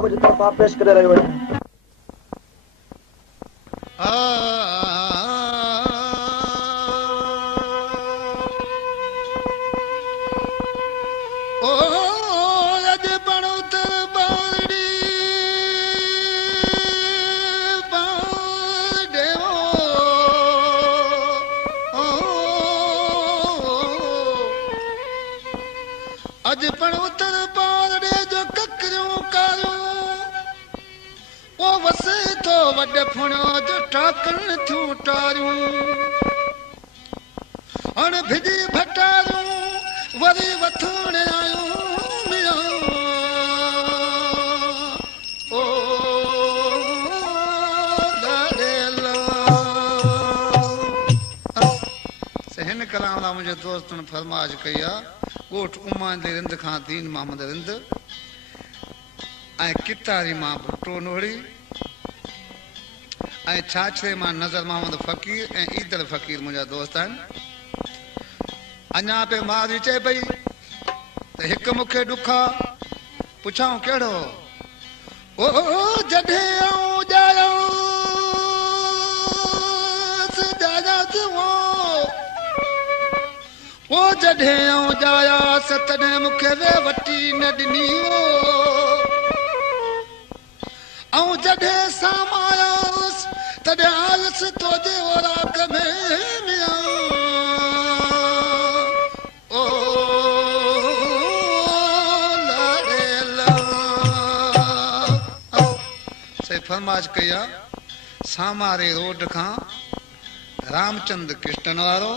कुछ तरफा पेश करे रहियो है। अज पण उतर पावड़े जो ककरियों कारियों ओ वसे तो वडे फुणो जो टाकन थियूं टारियूं अण भिजी भटारियूं वरी वथण आयूं मियां ओ दाड़ेला सहन कलाम मुझे दोस्तन फरमाइश कई आ गोठ उमान दे रिंद खां दीन मोहम्मद रिंद ऐं कितारी मां भुट्टो नोड़ी ऐं छाछरे मां नज़र मोहम्मद फ़कीर ऐं ईदल फ़कीर मुंहिंजा दोस्त आहिनि। अञा पे मारी चए पई त हिकु मूंखे ॾुखा पुछां कहिड़ो ओ जॾहिं आऊं ॼायासि वो जॾहिं आऊं ॼायासि तॾहिं मूंखे वे वठी न ॾिनी ऐं जॾहिं सामायासि तॾहिं आयुसि तुंहिंजे ओराक में मियां ओ लाड़ेला से फरमाइश कई आहे सामारे रोड खां रामचंद कृष्णन वारो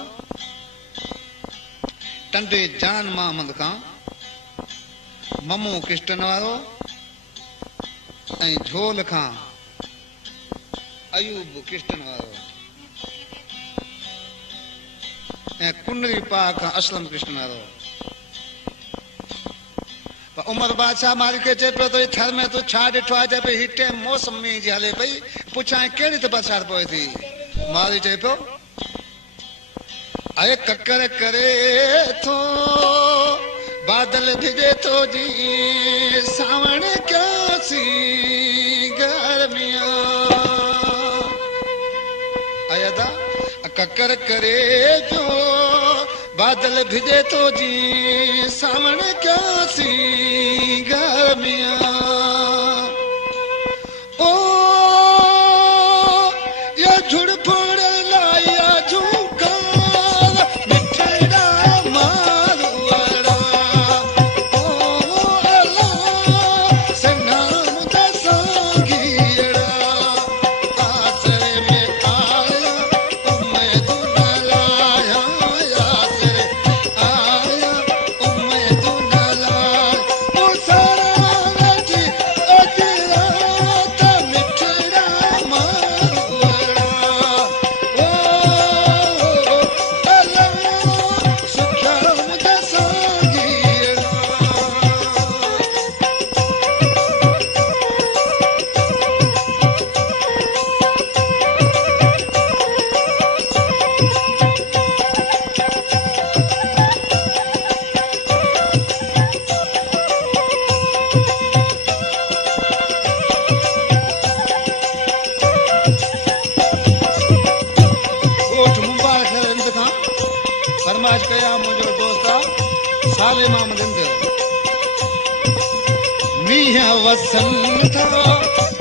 टंडे जान मोहम्मद खां ममू कृष्णन वारो ऐं झोल खां अयूब कृष्णन वारो ऐं कुंडरी पा खां असलम कृष्णन वारो पर उमर बादशाह मारी खे चए पियो तो थर में तूं छा ॾिठो आहे चए पई हिते मौसमी जी हले पई पुछां कहिड़ी त बरसाति पवे थी मारी चए पियो अरे ककर करे थो बादल भिजे थो जी सावण क्यासी गर्मियां अयदा ककर करे जो बादल भिजे थो जी सावण क्यासी गर्मियां ओ ये झुड़ फोड़ लाया झूका वसन था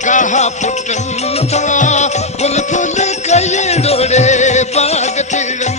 कहा फुटन था गुल फुल कई डोड़े बाग थिड़न